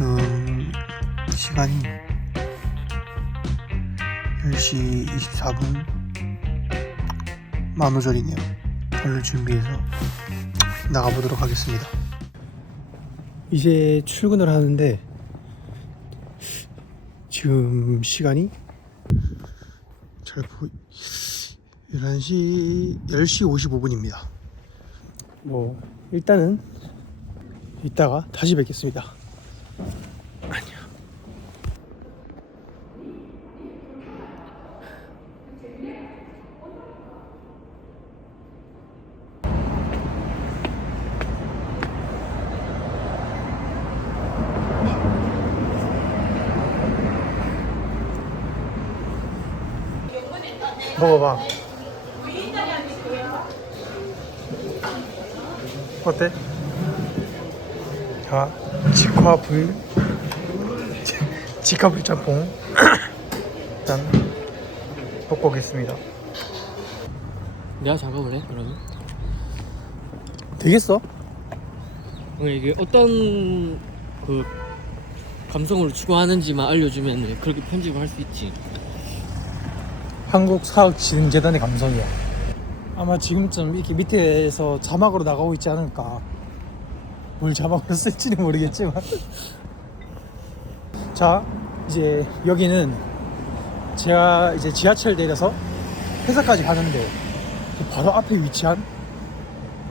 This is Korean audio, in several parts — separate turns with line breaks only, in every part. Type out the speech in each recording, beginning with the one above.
지금 시간이 10시 24분 만오절이네요. 오늘 준비해서 나가보도록 하겠습니다. 이제 출근을 하는데 지금 시간이 잘 보... 11시 10시 55분입니다. 뭐 일단은 이따가 다시 뵙겠습니다. 먹어봐. 어때? 자, 직화불 직화불 짬뽕 일단 먹고 오겠습니다.
내가 잡아볼래 그러면?
되겠어?
오늘 이게 어떤 그 감성으로 추구하는지만 알려주면 그렇게 편집을 할 수 있지.
한국사학진흥재단의 감성이야. 아마 지금쯤 이렇게 밑에서 자막으로 나가고 있지 않을까. 뭘 자막으로 쓸지는 모르겠지만. 자, 이제 여기는 제가 이제 지하철 내려서 회사까지 가는데 바로 앞에 위치한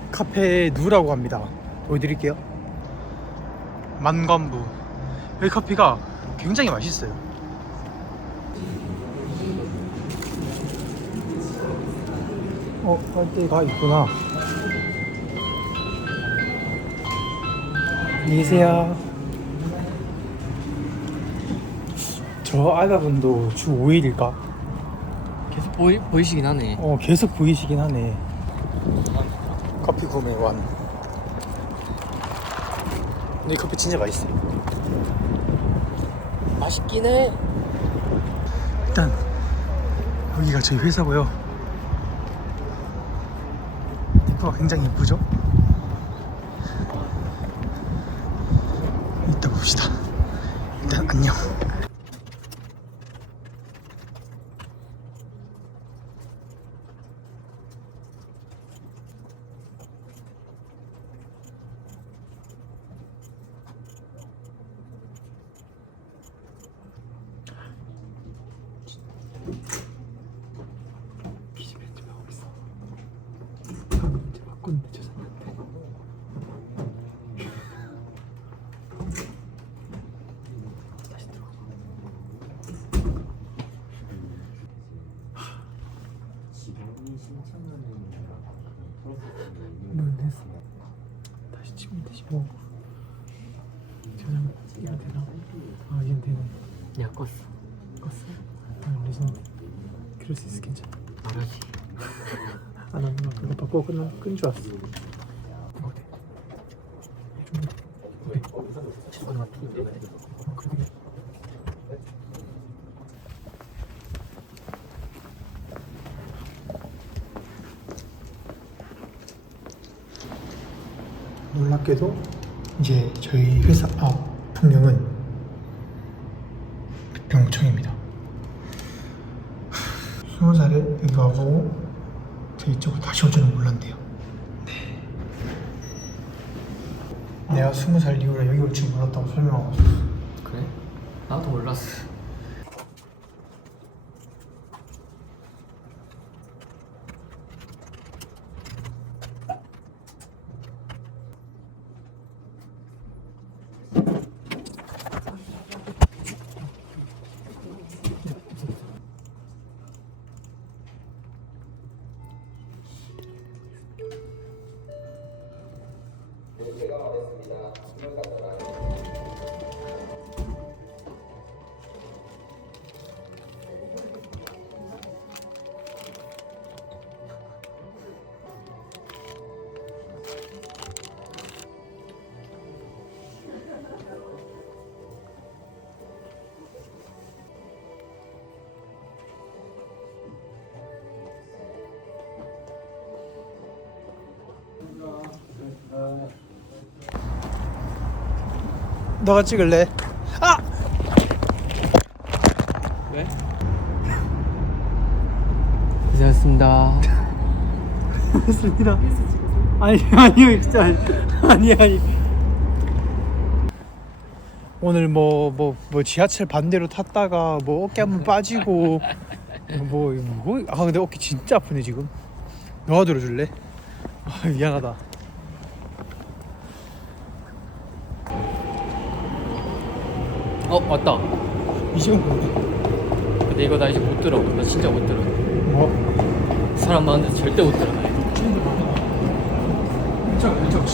카페 누라고 합니다. 보여드릴게요. 만관부. 여기 커피가 굉장히 맛있어요. 어, 빨대가 있구나. 안녕히 계세요. 저 알바분도 주 5일일까?
계속 보이, 보이시긴 하네.
어, 계속 보이시긴 하네. 커피 구매 완. 근데 이 커피 진짜 맛있어요.
맛있긴 해.
일단 여기가 저희 회사고요. 입구가 굉장히 이쁘죠? 이따 봅시다. 일단 안녕. 기집애한테 하고 있어. 방금 이제 바꿨는데 찾았는데. 다시 들어가. 모르겠어. 다시 치면 되지 뭐. 저장 이거 되나? 아 이건 되네.
야 껐어.
껐어? 아 그래서 그럴 수 있어 괜찮아.
말하지.
안 하는 거 그거 바꾸고 끝나 끈줄 알았어. 놀랍게도 이제 저희 회사 앞 풍경은 병청입니다. 스무 살에 저 이쪽으로 다시 올 줄은 몰랐네요. 네. 내가 스무 살 이후로 여기 올 줄 몰랐다고 설명하고 있었어.
그래? 나도 몰랐어.
너가 찍을래? 아!
왜? 고생하셨습니다.
맞습니다. 아니 아니요 진짜 아니 아니. 오늘 뭐뭐 뭐 지하철 반대로 탔다가 뭐 어깨 한번 빠지고 뭐, 뭐, 아 근데 어깨 진짜 아프네 지금. 너가 들어줄래? 아 미안하다.
어 맞다.
이 시간 뭔데?
근데 이거 나 이제 못 들어. 나 진짜 못 들어.
뭐?
사람 많은데 절대 못 들어. 나 이거.
엄청 엄청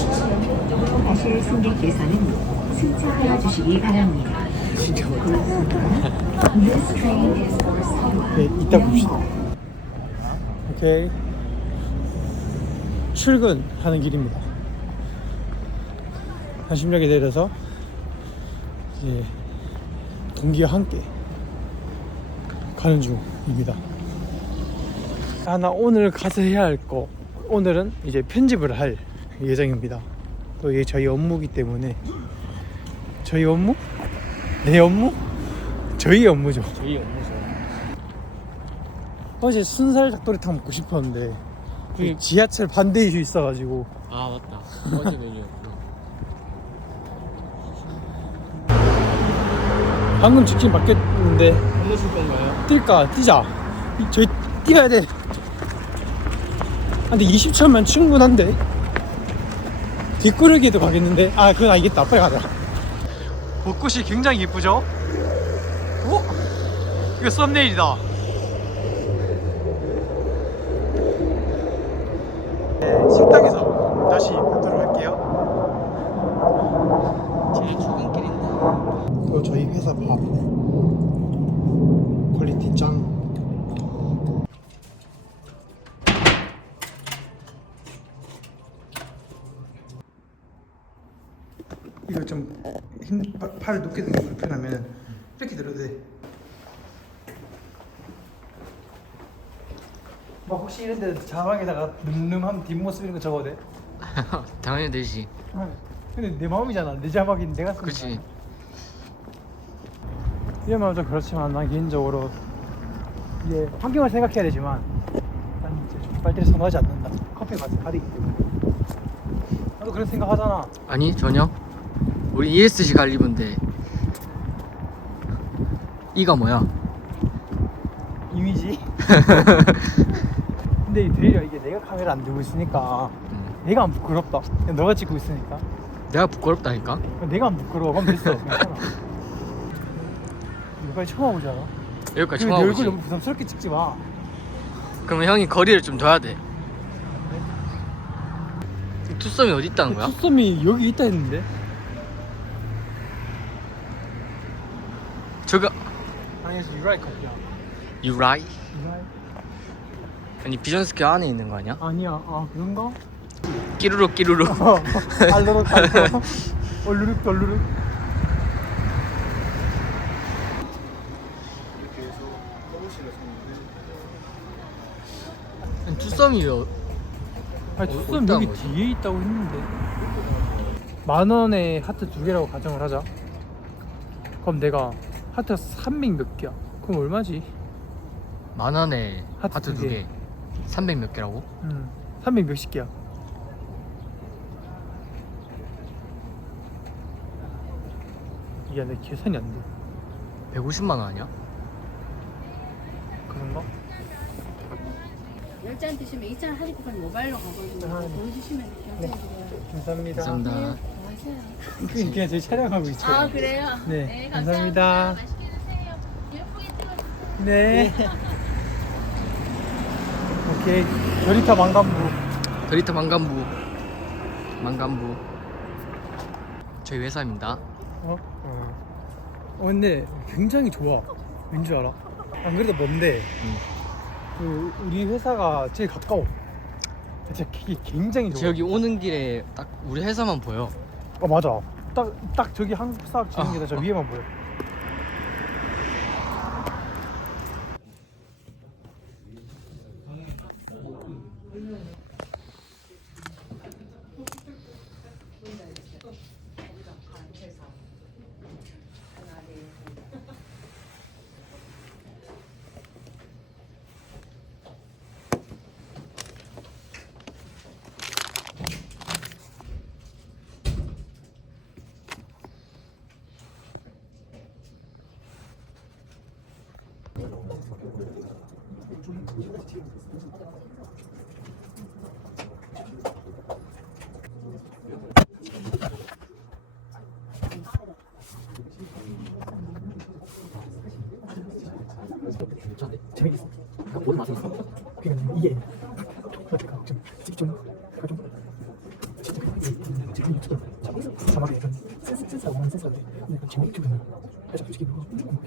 다시 승객께서는 승차하여 주시기 바랍니다.
진짜 못 들어.
This train is for Seoul.
네, 이따 봅시다. 오케이. 출근하는 길입니다. 한심역에 내려서 이제 동기와 함께 가는 중입니다. 아, 나 오늘 가서 해야 할 거. 오늘은 이제 편집을 할 예정입니다. 또 이게 저희 업무기 때문에 저희 업무? 내 업무? 저희 업무죠.
저희 업무죠.
어제 순살 닭도리탕 먹고 싶었는데
그게-
지하철 반대 이슈 있어가지고
아 맞다. 어제 메뉴였구나.
방금 직진 바뀌었는데
건너줄 건가요?
뛸까? 뛰자. 이- 저희 뛰어야 돼. 아, 근데 20초면 충분한데. 뒷구르기도 가겠는데. 아 그건 알겠다. 빨리 가자. 벚꽃이 굉장히 예쁘죠? 오? 이거 썸네일이다 이거 좀 힘, 파- 팔을 높게 들고 불편하면 이렇게 들어도 돼. 막 혹시 이런 데 자막에다가 늠름한 뒷모습 이런 거 적어도 돼?
당연히 되지.
근데 내 마음이잖아. 내 자막이 내가 쓰는
그렇지.
거야. 이러면 좀 그렇지만 난 개인적으로 이제 환경을 생각해야 되지만 난 이제 족발들을 선호하지 않는다. 커피 맛을 가리기 때문에. 나도 그런 생각하잖아.
아니 전혀. 우리 ESG 관리부인데 이가 뭐야?
이미지. 근데 되려 이게 내가 카메라 안 들고 있으니까
음.
내가 안 부끄럽다. 그냥 너가 찍고 있으니까
내가 부끄럽다니까.
내가 안 부끄러워. 그럼 됐어. 괜찮아. 이거 처음 와보지 않아?
여기까지 처음
내 얼굴
와보지.
너무 부담스럽게 찍지 마.
그러면 형이 거리를 좀 둬야 돼. 투썸이 어디 있다는 거야?
투썸이 여기 있다 했는데.
저거
아니지 유라이 커피야.
유라이?
유라이?
아니 비전스퀘어 안에 있는 거 아니야?
아니야. 아 그런가?
끼루룩 끼루룩.
어, 알루룩 알루룩. 얼루룩 얼루룩.
아니, 투썸이 어,
아니
어,
투썸
있다는
여기
거지.
뒤에 있다고 했는데. 만 원에 하트 두 개라고 가정을 하자. 그럼 내가 하트 300 몇 개야? 그럼 얼마지?
만 원에
하트
하트
두
두
개.
개. 300 몇 개라고?
음, 300 몇십 개야. 이게 내 계산이 안 돼.
150만 원 아니야?
그런가?
열잔 드시면 2잔 할인권 모바일로 가거든요.
아, 네.
보여주시면 결제해드려요.
감사합니다.
감사합니다.
뭐 하세요?
그냥, 그냥 저희 촬영하고 있죠.
아 그래요?
네,
감사합니다.
감사합니다.
맛있게 드세요. 예쁘게 찍어주세요.
네. 오케이. 여리타 망간부.
드리터 망간부. 망간부. 저희 회사입니다.
어? 어. 어, 근데 굉장히 좋아. 왠 줄 알아? 안 그래도 뭔데?
음.
그 우리 회사가 제일 가까워. 진짜 이게 굉장히 좋아.
저 여기 오는 길에 딱 우리 회사만 보여.
어 맞아. 딱 딱 저기 사업 지는
아,
게저
어.
위에만 보여.
재밌겠어. 모든 맛이 있어. 그러니까 이게 그러니까 좀 솔직히 좀 그러니까 좀 진짜 그 제품이 어떻게 사막에 그런 센스 센스라고 하는 센스인데 근데 그 제목 유튜브는 살짝 솔직히 그거 조금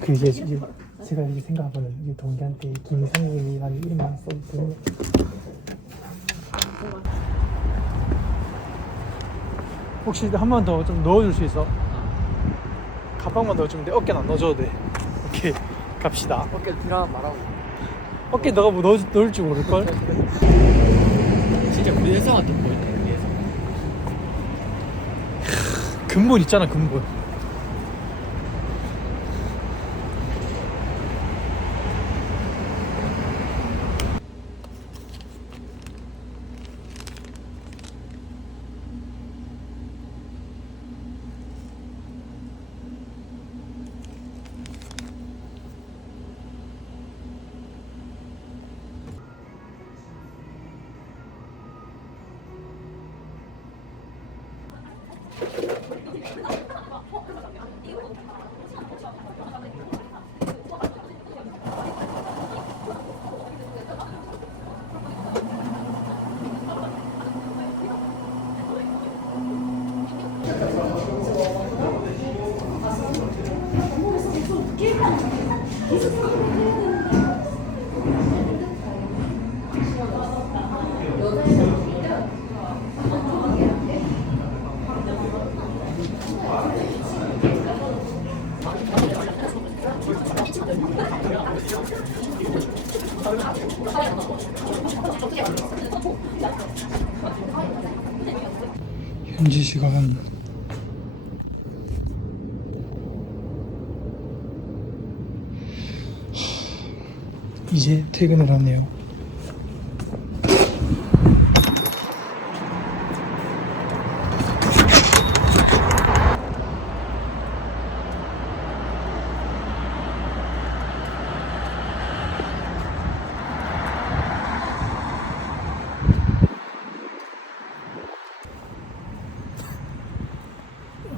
그 이제 이제 제가 이제 생각하고는 이제 동기한테 김성훈이라는 이름만 써도
혹시 한 번 더 좀 넣어줄 수 있어? 가방만 넣어주면 돼 어깨는 안 넣어줘도 돼. 오케이 갑시다.
어깨 필요하면 말하고.
어깨 너가 뭐 넣을, 넣을 줄 모를걸?
진짜 부대성 같아 보인다 여기에서
근본 있잖아 근본 현 지 시간 이제 퇴근을 하네요.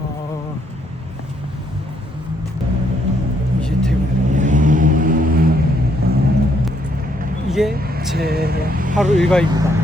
어... 이제 퇴근을 합니다. 이게 제 하루 일과입니다.